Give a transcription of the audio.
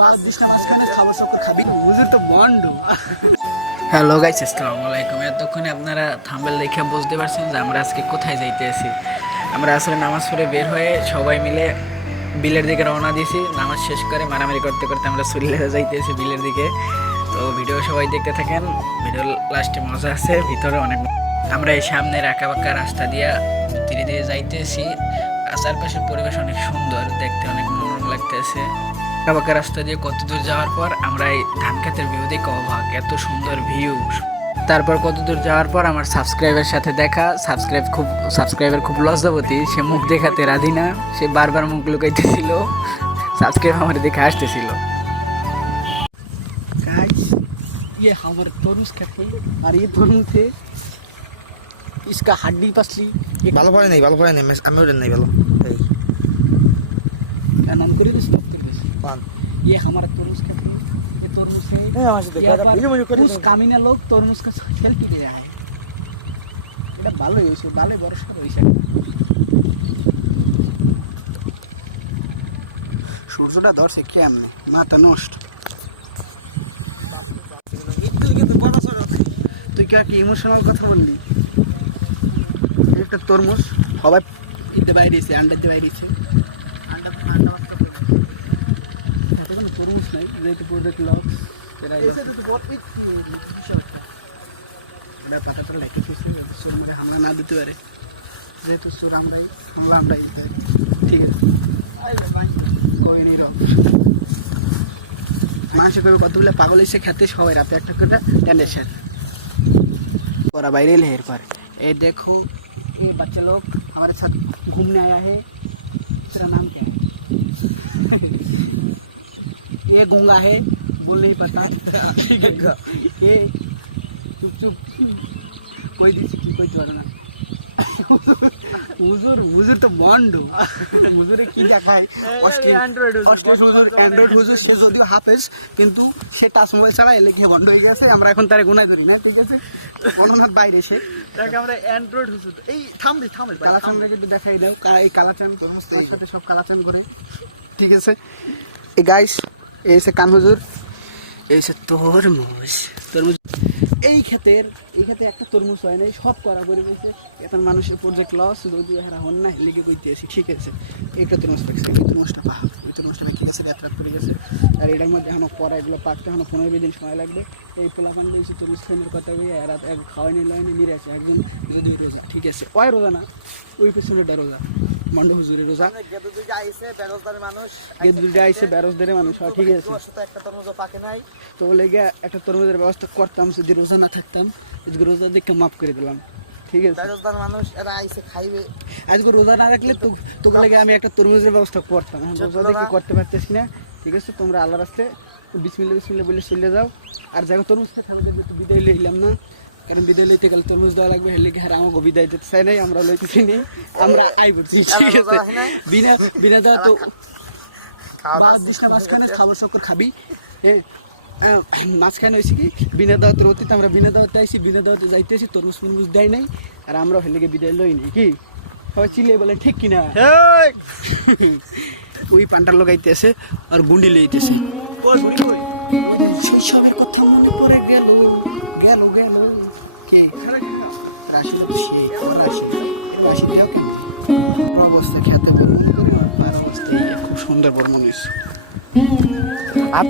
বাদ দিস না মাঝখানে খাবার চক্কর খাবি হুজুর তো বন্ড হ্যালো গাইস আসসালামু আলাইকুম। এতক্ষণে আপনারা থাম্বেল দেখে বুঝতে পারছেন যে আমরা আজকে কোথায় যাইতেছি আমরা আসলে নামাজ পড়ে বের হয়ে সবাই মিলে বিলের দিকে রওনা দিয়েছি। নামাজ শেষ করে মারামারি করতে করতে আমরা চলে যাইতেছি বিলের দিকে। তো ভিডিও সবাই দেখতে থাকেন। ভিডিও লাস্টে মজা আছে ভিতরে অনেক আমরা এই সামনের আঁকা বাঁকা রাস্তা দিয়ে ধীরে ধীরে যাইতেছি চারপাশের পরিবেশ অনেক সুন্দর দেখতে অনেক মনোরম লাগতেছে। আঁকা বাঁকা রাস্তা দিয়ে কত দূর যাওয়ার পর আমরা এই ধান খেতের ভিউ দেখে অবাক এত সুন্দর ভিউ তারপর কত দূর যাওয়ার পর আমার সাবস্ক্রাইবের সাথে দেখা সাবস্ক্রাইব খুব সাবস্ক্রাইবার খুব লজ্জাবতী সে মুখ দেখাতে রাধি না সে বারবার মুখ লুকাইতেছিল সাবস্ক্রাইব আমার দেখে আসতেছিল गाइस ये हमारे तरबूज कहते हैं और ये तरबूज है इसका हड्डी पसली एक ভালো পড়ে নেই ভালো পড়ে নেই আমি ওটা নেই ভালো এই, ऑन कर देस ऑफ कर देस ये हमारा तरबूज कहते हैं ये तरबूज है यहाँ पर कुछ कामिना लोग तरबूज का सेल्फी ले रहा है এটা ভালোই হয়েছে ভালোই বর্ষা রয়েছে সূর্যটা ধরছে কেমনে মাথা নষ্ট তুই কে কি ইমোশনাল কথা বললি একটা তরমুজ সবাই ইতে বাইরেছে আন্ডার দিয়ে বাইরেছে আন্ডা আন্ডা মাছটা সাথে কোনো তরমুজ নাই যেহেতু প্রজেক্ট লক্স সেটা বিশাল একটা ওটা পাতাটা লেখে থেকে চোর মরে হামলা না দিতে পারে যেহেতু চোর আমরাই হামলা আমরাই দিতে পারি ঠিক আছে কই নি রব মানুষে কবে কতগুলো পাগল এসে খেতে সবাই রাতে একটা করে টেন্ডেশন ওরা বাইরে लेहर पर ये देखो ये बच्चे लोग हमारे साथ घूमने आया है तेरा नाम क्या है ये गूंगा है बोल नहीं पाता ठीक है ये চুপ চুপ কই দিছি কি কইতে পারো না হুজুর হুজুর তো বন্ড হুজুরে কি দেখায় অস্ট্রেল অস্ট্রেল হুজুর অ্যান্ড্রয়েড হুজুর সে যদিও হাফেজ কিন্তু সে টাচ মোবাইল ছাড়া এলে ঘে বন্ধ হয়ে গেছে আমরা এখন তারে গুনাই ধরি না ঠিক আছে গণনাথ বাইরে সে তাকে আমরা অ্যান্ড্রয়েড হুজুর এই থামবি থামবি কালাচান রেখে একটু দেখাই দাও। কা- এই কালাচান তরমুজ তো এই। সাথে সব কালাচান করে। ঠিক আছে? এই গাইস এই কান হুজুর এই সে তরমুজ তরমুজ এই ক্ষেতের, এই ক্ষেতে একটা তরমুজ হয় নাই, সব করা করে রয়েছে। এখন মানুষের প্রজেক্ট লস যদি হারা হন না লিগে কইতে আছি, ঠিক আছে। এইটা তরমুজ পাকছে, ওই তরমুজটা পাহা, ওই তরমুজটা পেকে গেছে, রাত রাত পড়ে গেছে। আর এটার মধ্যে এখনও পড়া, এগুলো পাকতে এখনও পনেরো দিন সময় লাগবে। এই পোলাপান দিয়েছি, তরমুজ খাইনের কথা আর রাত খাওয়াইনি লয়নি নিরে আছে একজন যদিও রোজা, ঠিক আছে, ওই রোজা না, ওই পেছনেটা রোজা। মন্ড হুজুরের রোজা। গেদুরিটা আইসে বেরোজদের মানুষ। হয় ঠিক আছে। তো একটা তরমুজ পাকে নাই। তো লেগে একটা তরমুজের ব্যবস্থা করতাম যদি রোজা না থাকতাম আজকে রোজা দেখে মাফ করে দিলাম। ঠিক আছে। বেরোজগার মানুষ এরা আইছে খাইবে। আজকে রোজা না রাখলে তোকে লেগে আমি একটা তরমুজের ব্যবস্থা করতাম। আচ্ছা, রোজা দেখে করতে পারতেছি না। ঠিক আছে তোমরা আল্লাহ রাস্তে বিসমিল্লা বিসমিল্লা বলে চলে যাও। আর যাকে তরমুজ খেয়ে থাকো দেখবে তো বিদায় লইলাম না। কারণ বিদায় লইতে গেলে তরমুজ দেওয়া লাগবে হেলে ঘের আমাকে বিদায় দিতে চাই নাই আমরা লইতেছি নেই আমরা আইব ঠিক আছে। বিনা বিনা দেওয়া তো বাদ দিস না মাঝখানে খাবার চক্কর খাবি। হ্যাঁ মাঝখানে হয়েছে কি বিনা দাওয়াতের অতীত আমরা বিনা দাওয়াতে আইসি বিনা দাওয়াতে যাইতেছি তরমুজ তরমুজ দেয় নাই আর আমরা হেলিকে বিদায় লই নাই কি? সবাই চিলে বলে ঠিক কিনা? ওই পান্টার লোকাইতেছে আর গুন্ডি লইতেছে। কই ঘুরি কই? ওই শৈশবের কথা মনে পড়ে গেল। গেল গেল, কে? রাশিটা তো সেই ফরাসি এরকম আসি দেও কেমনি? অবস্থা খেতে বর্মন করে আমার পার অবস্থা এই খুব সুন্দর বর্মন হয়েছে আর